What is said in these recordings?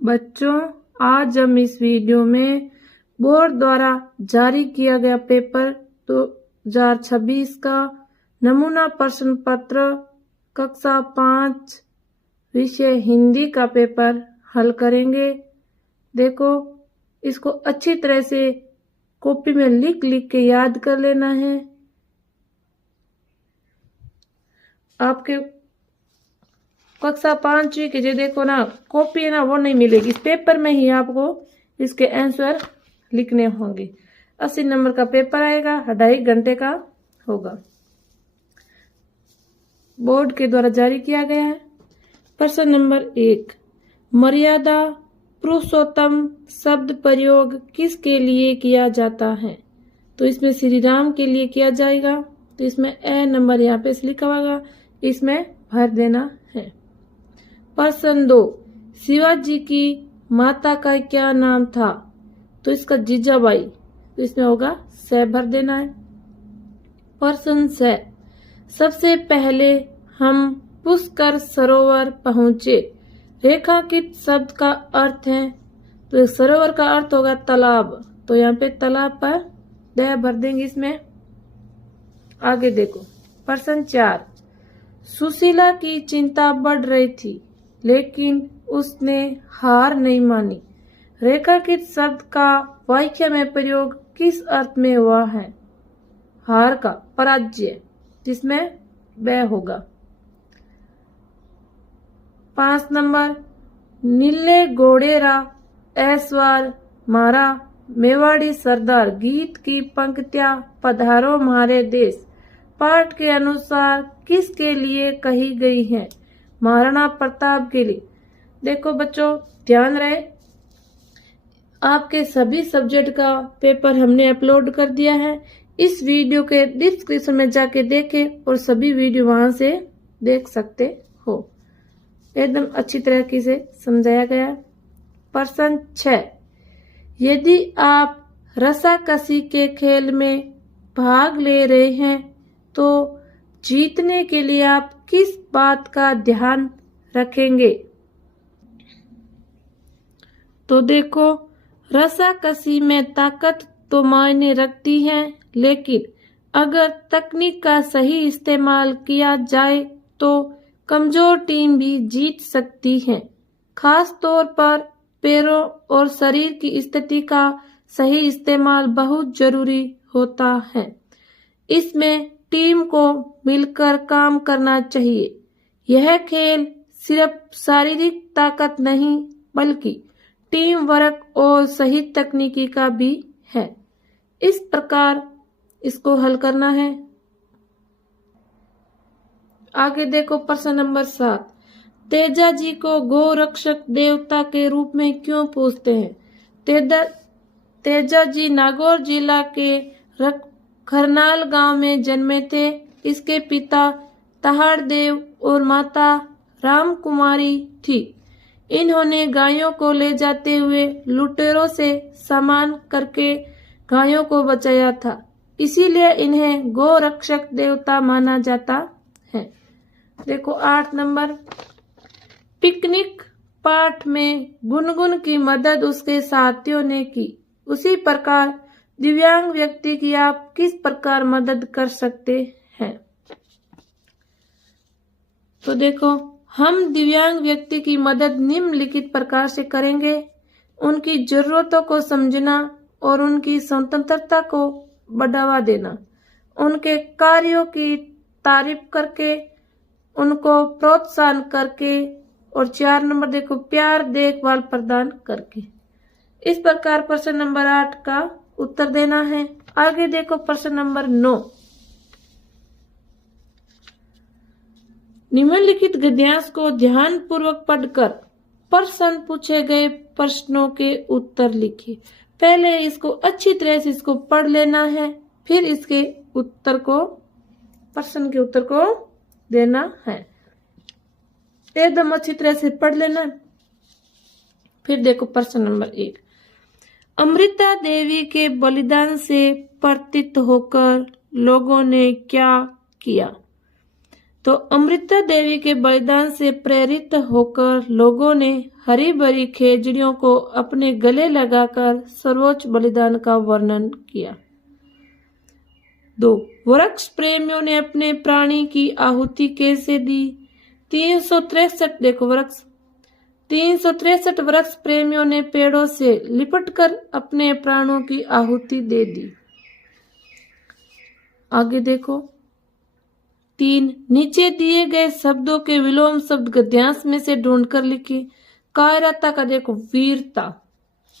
बच्चों, आज हम इस वीडियो में बोर्ड द्वारा जारी किया गया पेपर 2026 का नमूना प्रश्न पत्र कक्षा 5 विषय हिंदी का पेपर हल करेंगे। देखो, इसको अच्छी तरह से कॉपी में लिख लिख के याद कर लेना है। आपके कक्षा 5वीं की जो देखो ना कॉपी है ना, वो नहीं मिलेगी। इस पेपर में ही आपको इसके आंसर लिखने होंगे। 80 नंबर का पेपर आएगा, 2.5 घंटे का होगा। बोर्ड के द्वारा जारी किया गया है। प्रश्न नंबर 1, मर्यादा पुरुषोत्तम शब्द प्रयोग किसके लिए किया जाता है? तो इसमें श्री राम के लिए किया जाएगा। तो इसमें ए नंबर यहाँ पे लिखा होगा, इसमें भर देना है। प्रश्न 2, शिवाजी की माता का क्या नाम था? तो इसका जीजाबाई। तो इसमें होगा से भर देना है। प्रश्न 6, सबसे पहले हम पुष्कर सरोवर पहुंचे, रेखांकित शब्द का अर्थ है। तो सरोवर का अर्थ होगा तालाब। तो यहाँ पे तालाब पर दया भर देंगे इसमें। आगे देखो, प्रश्न 4, सुशीला की चिंता बढ़ रही थी लेकिन उसने हार नहीं मानी, रेखांकित शब्द का वाक्य में प्रयोग किस अर्थ में हुआ है? हार का, पराजय, जिसमें वह होगा। 5 नंबर, नीले घोड़ेरा ऐसवार मारा मेवाड़ी सरदार गीत की पंक्तियां पधारो म्हारे देश पाठ के अनुसार किसके लिए कही गई है? महाराणा प्रताप के लिए। देखो बच्चों, ध्यान रहे, आपके सभी सब्जेक्ट का पेपर हमने अपलोड कर दिया है। इस वीडियो के डिस्क्रिप्शन में जाके देखें और सभी वीडियो वहां से देख सकते हो। एकदम अच्छी तरीके से समझाया गया है। प्रश्न 6, यदि आप रस्साकशी के खेल में भाग ले रहे हैं तो जीतने के लिए आप किस बात का ध्यान रखेंगे? तो देखो, रस्साकशी में ताकत तो मायने रखती है, लेकिन अगर तकनीक का सही इस्तेमाल किया जाए तो कमजोर टीम भी जीत सकती है। खास तौर पर पैरों और शरीर की स्थिति का सही इस्तेमाल बहुत जरूरी होता है। इसमें टीम को मिलकर काम करना चाहिए। यह खेल सिर्फ शारीरिक ताकत नहीं बल्कि टीम वर्क और सही तकनीकी का भी है। इस प्रकार इसको हल करना है। आगे देखो, प्रश्न नंबर 7, तेजा जी को गौ रक्षक देवता के रूप में क्यों पूजते हैं? तेजा जी नागौर जिला के खरनाल गांव में जन्मे थे। इसके पिता तहाड़ देव और माता राम कुमारी थी। इन्होंने गायों को ले जाते हुए लुटेरों से सामान करके गायों को बचाया था, इसीलिए इन्हें गौ रक्षक देवता माना जाता है। देखो 8 नंबर, पिकनिक पाठ में गुनगुन की मदद उसके साथियों ने की, उसी प्रकार दिव्यांग व्यक्ति की आप किस प्रकार मदद कर सकते हैं? तो देखो, हम दिव्यांग व्यक्ति की मदद निम्नलिखित प्रकार से करेंगे। उनकी जरूरतों को समझना और उनकी स्वतंत्रता को बढ़ावा देना, उनके कार्यों की तारीफ करके, उनको प्रोत्साहन करके, और 4 नंबर देखो, प्यार देखभाल प्रदान करके। इस प्रकार प्रश्न नंबर 8 का उत्तर देना है। आगे देखो, प्रश्न नंबर 9, निम्नलिखित गद्यांश को ध्यान पूर्वक पढ़कर प्रश्न पूछे गए प्रश्नों के उत्तर लिखिए। पहले इसको अच्छी तरह से इसको पढ़ लेना है, फिर इसके उत्तर को, प्रश्न के उत्तर को देना है। एकदम अच्छी तरह से पढ़ लेना। फिर देखो प्रश्न नंबर 1, अमृता देवी के बलिदान से प्रतीत होकर लोगों ने क्या किया? तो अमृता देवी के बलिदान से प्रेरित होकर लोगों ने हरी भरी खेजड़ियों को अपने गले लगाकर सर्वोच्च बलिदान का वर्णन किया। 2. वृक्ष प्रेमियों ने अपने प्राणी की आहुति कैसे दी? 363 देखो वृक्ष 363 वृक्ष प्रेमियों ने पेड़ों से लिपटकर अपने प्राणों की आहुति दे दी। आगे देखो 3. नीचे दिए गए शब्दों के विलोम शब्द गद्यांश में से ढूंढकर लिखिए। कायरता का देखो वीरता,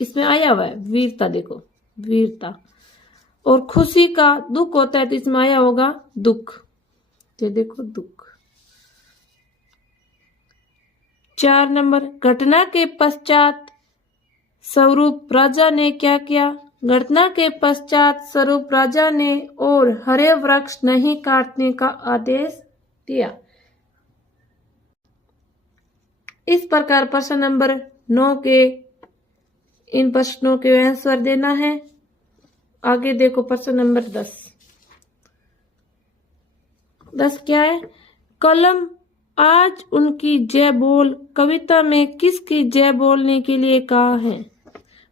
इसमें आया हुआ है वीरता, देखो वीरता। और खुशी का दुख होता है तो इसमें आया होगा दुख, ये देखो दुख। 4 नंबर, घटना के पश्चात स्वरूप राजा ने क्या किया? घटना के पश्चात स्वरूप राजा ने और हरे वृक्ष नहीं काटने का आदेश दिया। इस प्रकार प्रश्न नंबर 9 के इन प्रश्नों के आंसर देना है। आगे देखो प्रश्न नंबर 10 क्या है? कलम आज उनकी जय बोल कविता में किसकी जय बोलने के लिए कहा है?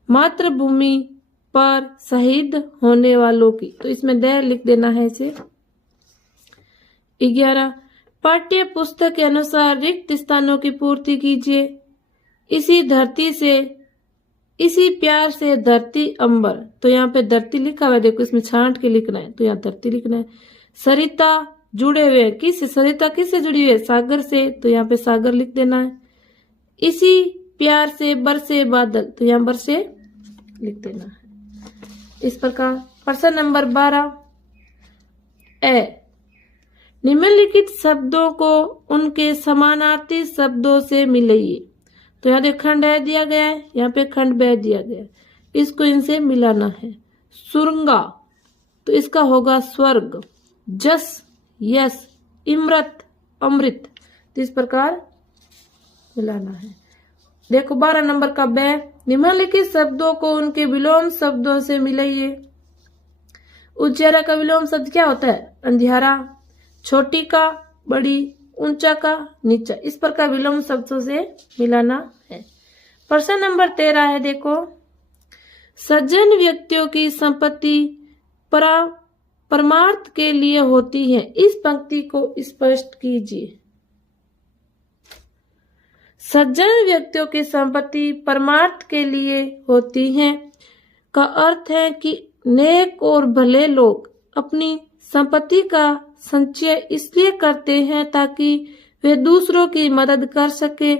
मातृभूमि पर शहीद होने वालों की, तो इसमें दे लिख देना है इसे। 11 पाठ्य पुस्तक के अनुसार रिक्त स्थानों की पूर्ति कीजिए। इसी धरती से, इसी प्यार से धरती अंबर, तो यहाँ पे धरती लिखा हुआ है, देखो इसमें छांट के लिखना है, तो यहाँ धरती लिखना है। सरिता जुड़े हुए, किससे? सरिता किससे जुड़ी हुई है? सागर से, तो यहाँ पे सागर लिख देना है। इसी प्यार से बरसे बादल, तो यहाँ बरसे लिख देना है। इस प्रकार प्रश्न नंबर 12 निम्नलिखित शब्दों को उनके समानार्थी शब्दों से मिलाइए। तो यहाँ देखो खंड ए दिया गया है, यहाँ पे खंड ब दिया गया है, इसको इनसे मिलाना है। सुरंगा, तो इसका होगा स्वर्ग। जस, यश, इमृत, अमृत, तो इस प्रकार मिलाना है। देखो 12 नंबर का ब, निम्नलिखित शब्दों को उनके विलोम शब्दों से मिलाइए। उजियारा का विलोम शब्द क्या होता है? अंधियारा। छोटी का बड़ी, ऊंचा का नीचा, इस प्रकार विलोम शब्दों से मिलाना है। प्रश्न नंबर 13 है, देखो सज्जन व्यक्तियों की संपत्ति परमार्थ के लिए होती है। इस पंक्ति को स्पष्ट कीजिए। सज्जन व्यक्तियों की संपत्ति परमार्थ के लिए होती है का अर्थ है कि नेक और भले लोग अपनी संपत्ति का संचय इसलिए करते हैं ताकि वे दूसरों की मदद कर सके।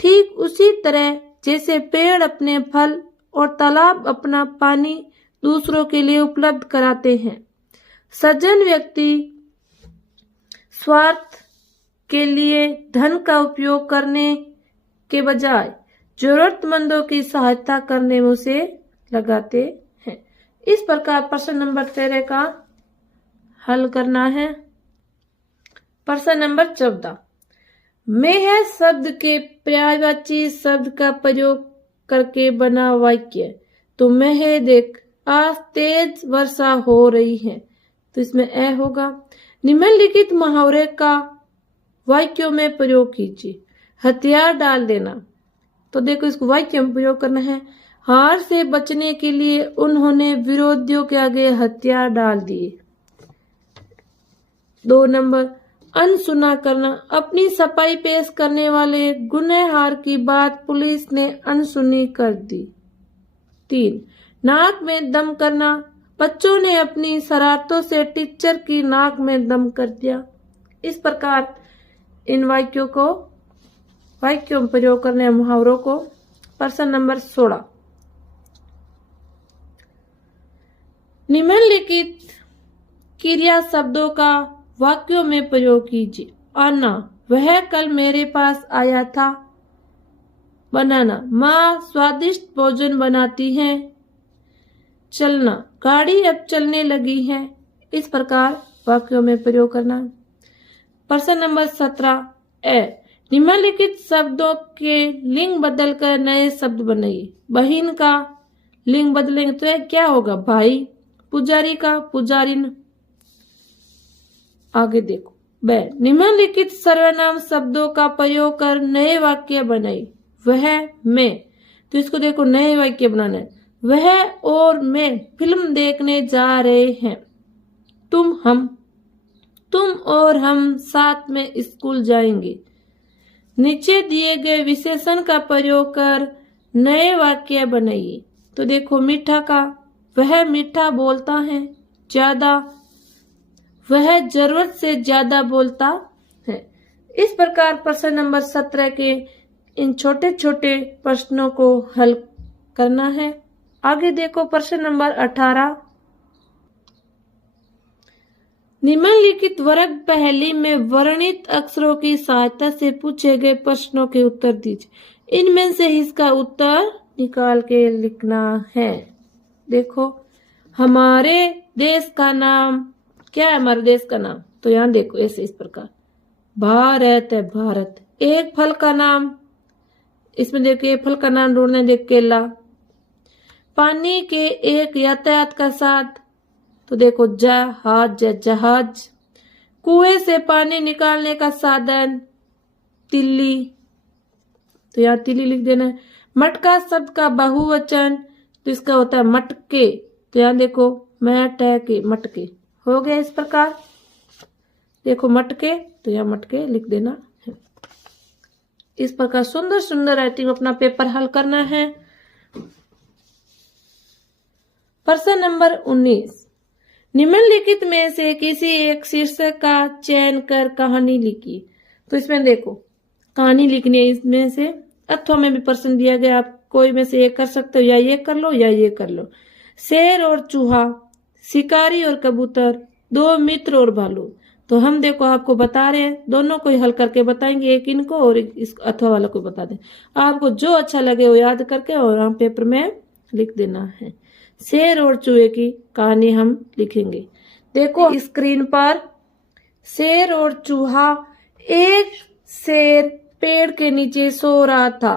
ठीक उसी तरह जैसे पेड़ अपने फल और तालाब अपना पानी दूसरों के लिए उपलब्ध कराते हैं। सज्जन व्यक्ति स्वार्थ के लिए धन का उपयोग करने के बजाय जरूरतमंदों की सहायता करने में उसे लगाते हैं। इस प्रकार प्रश्न नंबर 13 का हल करना है। प्रश्न नंबर 14 मैं शब्द के पर्यायवाची शब्द का प्रयोग करके बना वाक्य। तो मैं देख आज तेज वर्षा हो रही है, तो इसमें ए होगा। निम्नलिखित मुहावरे का वाक्यों में प्रयोग कीजिए। हथियार डाल देना, तो देखो इसको वाक्य में प्रयोग करना है। हार से बचने के लिए उन्होंने विरोधियों के आगे हथियार डाल दिए। 2 नंबर अनसुना करना, अपनी सफाई पेश करने वाले गुनहगार की बात पुलिस ने अनसुनी कर दी। 3 नाक में दम करना, बच्चों ने अपनी शरारतों से टीचर की नाक में दम कर दिया। इस प्रकार इन वाक्यों में प्रयोग करने मुहावरों को। प्रश्न नंबर 16 निम्नलिखित क्रिया शब्दों का वाक्यों में प्रयोग कीजिए। आना, वह कल मेरे पास आया था। बनाना, माँ स्वादिष्ट भोजन बनाती है। चलना, गाड़ी अब चलने लगी है। इस प्रकार वाक्यों में प्रयोग करना। प्रश्न नंबर 17 निम्नलिखित शब्दों के लिंग बदलकर नए शब्द बनाइए। बहन का लिंग बदलेंगे तो यह क्या होगा? भाई। पुजारी का पुजारिन। आगे देखो ब, निम्नलिखित सर्वनाम शब्दों का प्रयोग कर नए वाक्य बनाइए। वह, मैं, तो इसको देखो नए वाक्य बनाना है। वह और मैं फिल्म देखने जा रहे हैं। तुम और हम साथ में स्कूल जाएंगे। नीचे दिए गए विशेषण का प्रयोग कर नए वाक्य बनाइए। तो देखो मीठा का, वह मीठा बोलता है ज्यादा, वह जरूरत से ज्यादा बोलता है। इस प्रकार प्रश्न नंबर 17 के इन छोटे छोटे प्रश्नों को हल करना है। आगे देखो प्रश्न नंबर 18। निम्नलिखित वर्ग पहेली में वर्णित अक्षरों की सहायता से पूछे गए प्रश्नों के उत्तर दीजिए। इनमें से इसका उत्तर निकाल के लिखना है। देखो हमारे देश का नाम क्या है? हमारे देश का नाम तो यहाँ देखो ऐसे इस प्रकार भारत है, भारत। एक फल का नाम, इसमें देखिए फल का नाम ढूंढना है, देख केला। पानी के एक यातायात का साथ तो देखो जहाज, जहाज। कुएं से पानी निकालने का साधन तिल्ली, तो यहाँ तिल्ली लिख देना है। मटका शब्द का बहुवचन तो इसका होता है मटके, तो यहाँ देखो मटके, मटके हो गया। इस प्रकार देखो मटके, तो यहाँ मटके लिख देना है। इस प्रकार सुंदर सुंदर राइटिंग अपना पेपर हल करना है। प्रश्न नंबर 19। निम्नलिखित में से किसी एक शीर्षक का चयन कर कहानी लिखिए। तो इसमें देखो कहानी लिखनी है इसमें से, अथवा में भी प्रश्न दिया गया, आप कोई में से एक कर सकते हो, या ये कर लो या ये कर लो। शेर और चूहा, शिकारी और कबूतर, दो मित्र और भालू। तो हम देखो आपको बता रहे हैं, दोनों को हल करके बताएंगे, एक इनको और इस अथवा वाला को बता दें। आपको जो अच्छा लगे वो याद करके और हम पेपर में लिख देना है। शेर और चूहे की कहानी हम लिखेंगे। देखो स्क्रीन पर शेर और चूहा। एक शेर पेड़ के नीचे सो रहा था।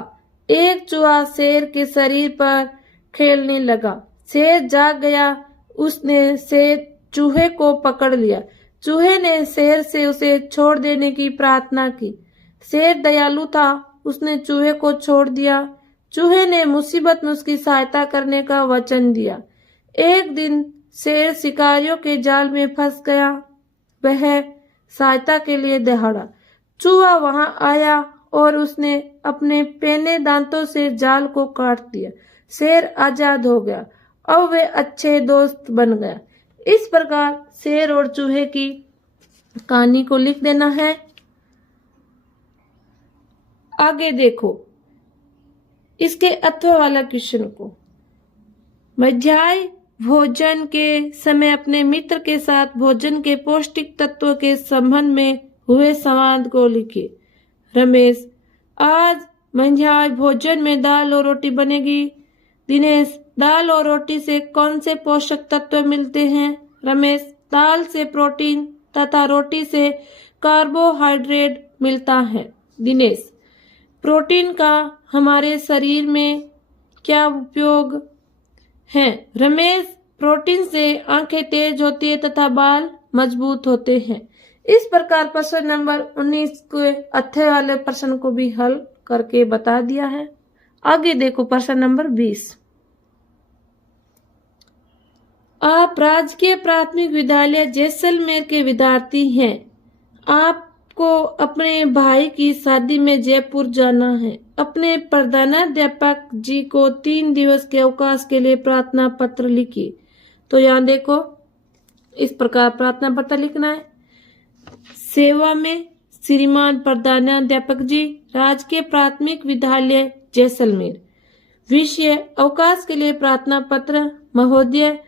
एक चूहा शेर के शरीर पर खेलने लगा। शेर जाग गया, उसने शेर चूहे को पकड़ लिया। चूहे ने शेर से उसे छोड़ देने की प्रार्थना की। शेर दयालु था, उसने चूहे को छोड़ दिया। चूहे ने मुसीबत में उसकी सहायता करने का वचन दिया। एक दिन शेर शिकारियों के जाल में फंस गया। वह सहायता के लिए दहाड़ा। चूहा वहां आया और उसने अपने पेने दांतों से जाल को काट दिया। शेर आजाद हो गया। अब वे अच्छे दोस्त बन गया। इस प्रकार शेर और चूहे की कहानी को लिख देना है। आगे देखो इसके अथवा वाला क्वेश्चन को। मध्याह्न भोजन के समय अपने मित्र के साथ भोजन के पौष्टिक तत्वों के संबंध में हुए संवाद को लिखिए। रमेश, आज मध्याह्न भोजन में दाल और रोटी बनेगी। दिनेश, दाल और रोटी से कौन से पोषक तत्व मिलते हैं? रमेश, दाल से प्रोटीन तथा रोटी से कार्बोहाइड्रेट मिलता है। दिनेश, प्रोटीन का हमारे शरीर में क्या उपयोग है? रमेश, प्रोटीन से आंखें तेज होती है तथा बाल मजबूत होते हैं। इस प्रकार प्रश्न नंबर 19 के अथवा वाले प्रश्न को भी हल करके बता दिया है। आगे देखो प्रश्न नंबर 20। आप राजकीय प्राथमिक विद्यालय जैसलमेर के विद्यार्थी हैं। आपको अपने भाई की शादी में जयपुर जाना है। अपने प्रधानाध्यापक जी को 3 दिवस के अवकाश के लिए प्रार्थना पत्र लिखिए। तो यहाँ देखो इस प्रकार प्रार्थना पत्र लिखना है। सेवा में श्रीमान प्रधानाध्यापक जी, राजकीय प्राथमिक विद्यालय जैसलमेर। विषय अवकाश के लिए प्रार्थना पत्र। महोदय,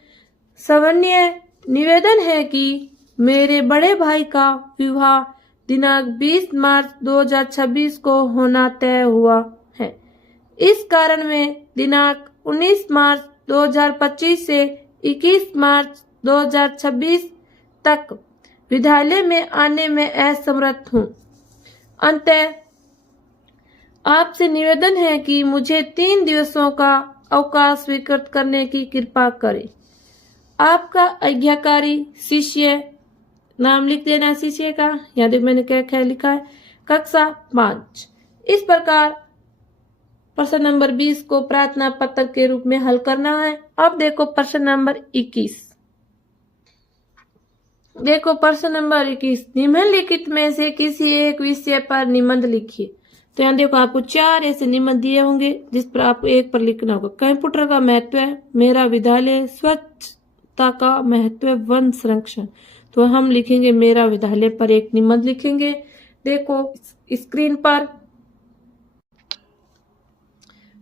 सवन्य निवेदन है कि मेरे बड़े भाई का विवाह दिनांक 20 मार्च 2026 को होना तय हुआ है। इस कारण में दिनांक 19 मार्च 2025 से 21 मार्च 2026 तक विद्यालय में आने में असमर्थ हूँ। अंततः आपसे निवेदन है कि मुझे 3 दिवसों का अवकाश स्वीकृत करने की कृपा करें। आपका आज्ञाकारी शिष्य नाम लिख देना शिष्य का। यहाँ देखो मैंने क्या क्या लिखा है, कक्षा 5। इस प्रकार प्रश्न नंबर 20 को प्रार्थना पत्र के रूप में हल करना है। अब देखो प्रश्न नंबर 21। देखो प्रश्न नंबर 21, निम्नलिखित में से किसी एक विषय पर निबंध लिखिए। तो यहाँ देखो आपको 4 ऐसे निबंध दिए होंगे जिस पर आपको एक पर लिखना होगा। कंप्यूटर का महत्व है, मेरा विद्यालय, स्वच्छता का महत्व, वन संरक्षण। तो हम लिखेंगे मेरा विद्यालय पर एक निबंध लिखेंगे। देखो स्क्रीन पर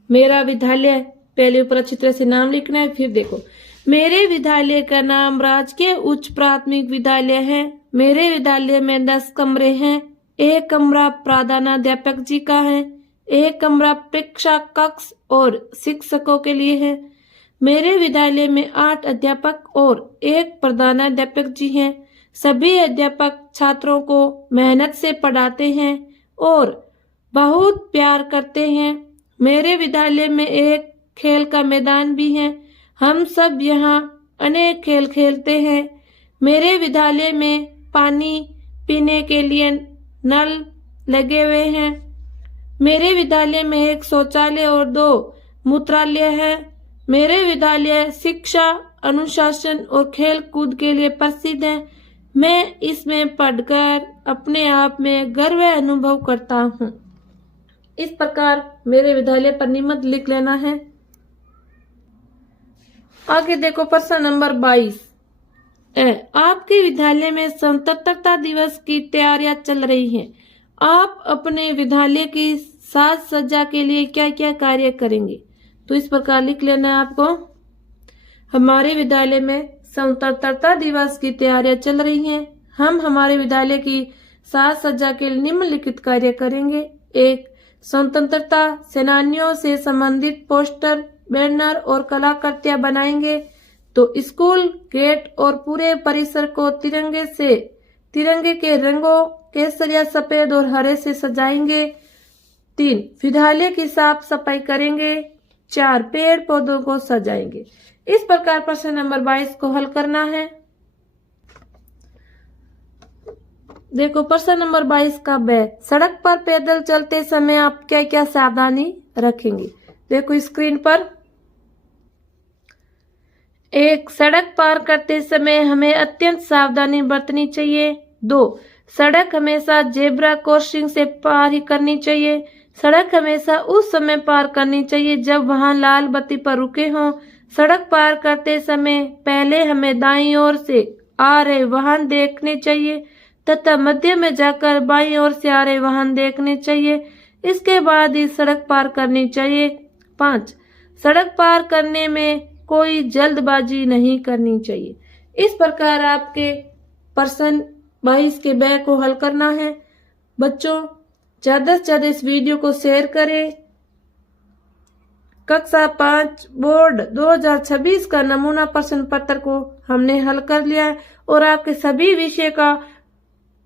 मेरा विद्यालय, पहले ऊपर अच्छी तरह से नाम लिखना है। फिर देखो मेरे विद्यालय का नाम राजकीय उच्च प्राथमिक विद्यालय है। मेरे विद्यालय में 10 कमरे हैं। एक कमरा प्रधानाध्यापक जी का है, एक कमरा परीक्षा कक्ष और शिक्षकों के लिए है। मेरे विद्यालय में 8 अध्यापक और एक प्रधानाध्यापक जी हैं। सभी अध्यापक छात्रों को मेहनत से पढ़ाते हैं और बहुत प्यार करते हैं। मेरे विद्यालय में एक खेल का मैदान भी है। हम सब यहाँ अनेक खेल खेलते हैं। मेरे विद्यालय में पानी पीने के लिए नल लगे हुए हैं। मेरे विद्यालय में एक शौचालय और 2 मूत्रालय है। मेरे विद्यालय शिक्षा, अनुशासन और खेल कूद के लिए प्रसिद्ध है। मैं इसमें पढ़कर अपने आप में गर्व अनुभव करता हूँ। इस प्रकार मेरे विद्यालय पर निबंध लिख लेना है। आगे देखो प्रश्न नंबर 22। आपके विद्यालय में स्वतंत्रता दिवस की तैयारियां चल रही हैं। आप अपने विद्यालय की साज सज्जा के लिए क्या क्या कार्य करेंगे? तो इस प्रकार लिख लेना है आपको। हमारे विद्यालय में स्वतंत्रता दिवस की तैयारियां चल रही हैं। हम हमारे विद्यालय की साज सज्जा के लिए निम्नलिखित कार्य करेंगे। 1. स्वतंत्रता सेनानियों से संबंधित पोस्टर, बैनर और कलाकृतियां बनाएंगे। तो स्कूल गेट और पूरे परिसर को तिरंगे के रंगों केसरिया, सफेद और हरे से सजाएंगे। 3. विद्यालय की साफ सफाई करेंगे। 4. पेड़ पौधों को सजाएंगे। इस प्रकार प्रश्न नंबर 22 को हल करना है। देखो प्रश्न नंबर 22 का ब, सड़क पर पैदल चलते समय आप क्या क्या सावधानी रखेंगे? देखो स्क्रीन पर। 1. सड़क पार करते समय हमें अत्यंत सावधानी बरतनी चाहिए। 2. सड़क हमेशा जेब्रा क्रॉसिंग से पार ही करनी चाहिए। सड़क हमेशा उस समय पार करनी चाहिए जब वहां लाल बत्ती पर रुके हों। सड़क पार करते समय पहले हमें दाईं ओर से आ रहे वाहन देखने चाहिए तथा मध्य में जाकर बाईं ओर से आ रहे वाहन देखने चाहिए। इसके बाद ही सड़क पार करनी चाहिए। 5. सड़क पार करने में कोई जल्दबाजी नहीं करनी चाहिए। इस प्रकार आपके प्रश्न 22 के ब को हल करना है। बच्चों ज्यादा से ज्यादा इस वीडियो को शेयर करें। कक्षा 5 बोर्ड 2026 का नमूना प्रश्न पत्र को हमने हल कर लिया है और आपके सभी विषय का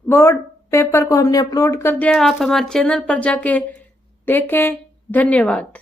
बोर्ड पेपर को हमने अपलोड कर दिया है। आप हमारे चैनल पर जाके देखें। धन्यवाद।